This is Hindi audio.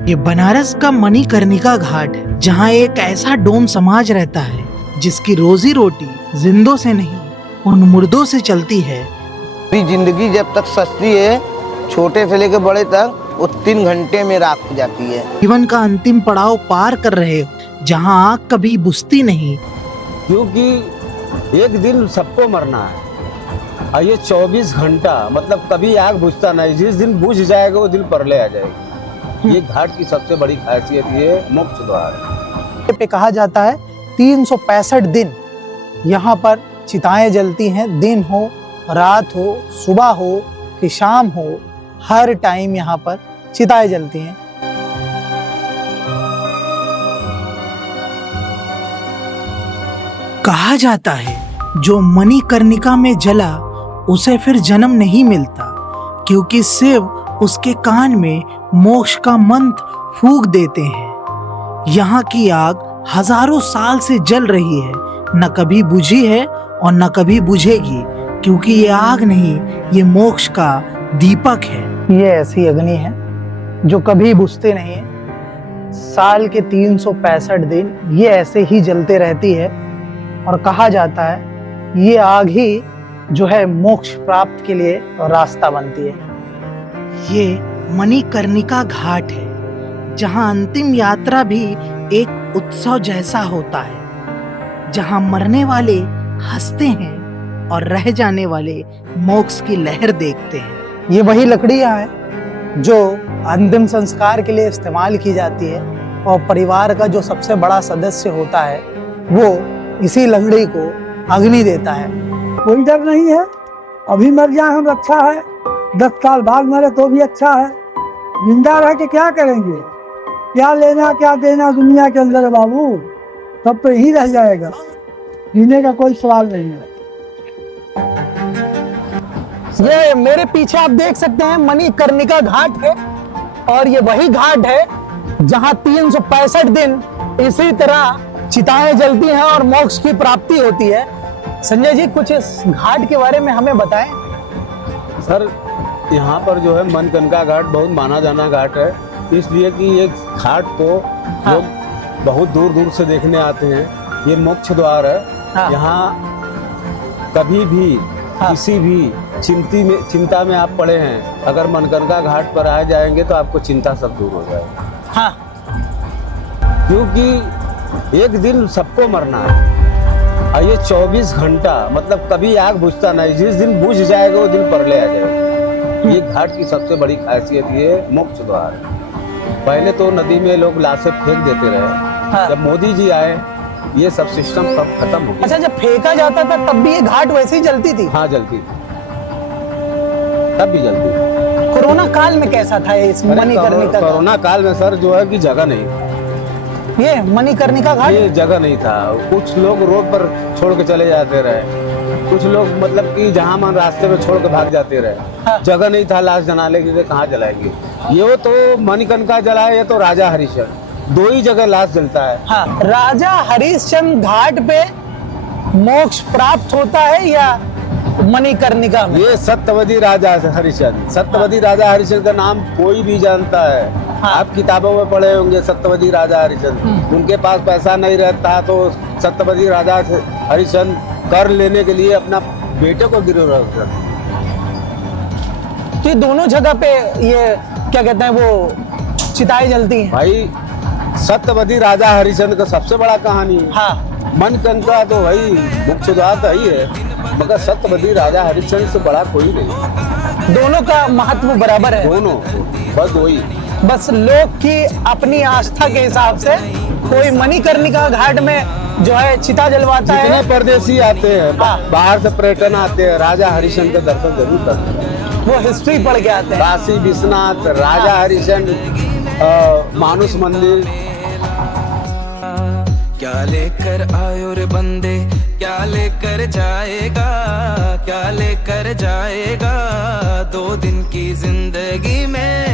ये बनारस का मणिकर्णिका घाट है, जहाँ एक ऐसा डोम समाज रहता है जिसकी रोजी रोटी जिंदों से नहीं उन मुर्दों से चलती है। पूरी जिंदगी जब तक सस्ती है, छोटे से लेकर बड़े तक, वो 3 घंटे में राख हो जाती है। जीवन का अंतिम पड़ाव पार कर रहे हो, जहाँ आग कभी बुझती नहीं, क्योंकि एक दिन सबको मरना है और ये 24 घंटा मतलब कभी आग बुझता नहीं। जिस दिन बुझ जाएगा वो दिन परले आ जाएगी। ये घाट की सबसे बड़ी खासियत ये मोक्ष द्वार है। पे कहा जाता है 365 दिन यहाँ पर चिताएं जलती हैं। दिन हो, रात हो, सुबह हो कि शाम हो, हर टाइम यहाँ पर चिताएं जलती हैं। कहा जाता है जो मणिकर्णिका में जला उसे फिर जन्म नहीं मिलता, क्योंकि शिव उसके कान में मोक्ष का मंत्र फूंक देते हैं। यहाँ की आग हजारों साल से जल रही है, न कभी बुझी है और न कभी बुझेगी, क्योंकि ये आग नहीं, ये मोक्ष का दीपक है। ये ऐसी अग्नि है जो कभी बुझती नहीं है। साल के 365 दिन ये ऐसे ही जलते रहती है और कहा जाता है ये आग ही जो है मोक्ष प्राप्त के लिए रास्ता बनती है। ये मणिकर्णिका घाट है, जहाँ अंतिम यात्रा भी एक उत्सव जैसा होता है, जहाँ मरने वाले हंसते हैं और रह जाने वाले मोक्ष की लहर देखते हैं। ये वही लकड़ियां हैं जो अंतिम संस्कार के लिए इस्तेमाल की जाती है और परिवार का जो सबसे बड़ा सदस्य होता है वो इसी लकड़ी को अग्नि देता है। कोई डर नहीं है, अभी मर जाए हम अच्छा है, 10 साल बाद मरे तो भी अच्छा है। जिंदा रह के क्या करेंगे, क्या लेना क्या देना दुनिया के अंदर है बाबू, सब तो यही रह जाएगा। जीने का कोई सवाल नहीं है। ये मेरे पीछे आप देख सकते हैं मणिकर्णिका घाट है और ये वही घाट है जहां 365 दिन इसी तरह चिताएं जलती हैं और मोक्ष की प्राप्ति होती है। संजय जी, कुछ इस घाट के बारे में हमें बताएं। सर, यहाँ पर जो है मणिकर्णिका घाट बहुत माना जाना घाट है, इसलिए कि ये घाट को लोग बहुत दूर दूर से देखने आते हैं। ये मोक्ष द्वार है। यहाँ कभी भी किसी भी चिंता में आप पड़े हैं, अगर मणिकर्णिका घाट पर आ जाएंगे तो आपको चिंता सब दूर हो जाएगी। क्योंकि एक दिन सबको मरना है और ये 24 घंटा मतलब कभी आग बुझता नहीं। जिस दिन बुझ जाएगा वो दिन परले आ जाएगा। ये घाट की सबसे बड़ी खासियत ये मोक्ष द्वार है। पहले तो नदी में लोग लाशें फेंक देते रहे। जब मोदी जी आए ये सब सिस्टम सब खत्म हो गया। अच्छा, जब फेंका जाता था तब भी ये घाट वैसे ही जलती थी? हाँ, जलती थी, तब भी जलती थी। कोरोना काल में कैसा था इस मणिकर्णिका? कोरोना काल में सर जो है कि जगह नहीं, ये मणिकर्णिका घाट ये जगह नहीं था। कुछ लोग रोड पर छोड़ के चले जाते रहे, कुछ लोग मतलब कि जहाँ मन रास्ते में छोड़ के भाग जाते रहे। जगह नहीं था लाश जलाने के लिए, कहाँ जलाएंगे। ये तो मणिकर्णिका जलाए, ये तो राजा हरिश्चंद्र, 2 ही जगह लाश जलता है। हाँ, राजा हरिश्चंद्र घाट पे मोक्ष प्राप्त होता है या मणिकर्णिका में? ये सत्यवती राजा हरिश्चंद्र, सत्यवती राजा हरिश्चंद्र का नाम कोई भी जानता है। आप किताबों में पढ़े होंगे सत्यवती राजा हरिश्चंद्र। उनके पास पैसा नहीं रहता तो सत्यवती राजा हरिश्चंद्र कर लेने के लिए अपना बेटे को गिरफ्तार रखते। तो दोनों जगह पे ये क्या कहते हैं वो चिताएं जलती हैं। भाई, सत्यवती राजा हरिश्चंद्र का सबसे बड़ा कहानी है। हाँ, मणिकर्णिका तो भाई मुख्य द्वार तो ही है, मगर सत्यवती राजा हरिश्चंद्र से बड़ा कोई नहीं। दोनों का महत्व बराबर है। दोनों बस वही, बस लोग की अपनी आस्था के हिसाब से कोई मणिकर्णिका घाट में जो है चिता जलवाता है। जितने परदेसी आते हैं, बाहर से पर्यटन आते हैं, राजा हरिश्चंद्र का दर्शन जरूर करते हैं। वो हिस्ट्री पढ़ के आते हैं। काशी विश्वनाथ, राजा हरिश्चंद्र, मानुष मंदिर। क्या लेकर आयो रे बंदे, क्या लेकर जाएगा, क्या लेकर जाएगा 2 दिन की जिंदगी में।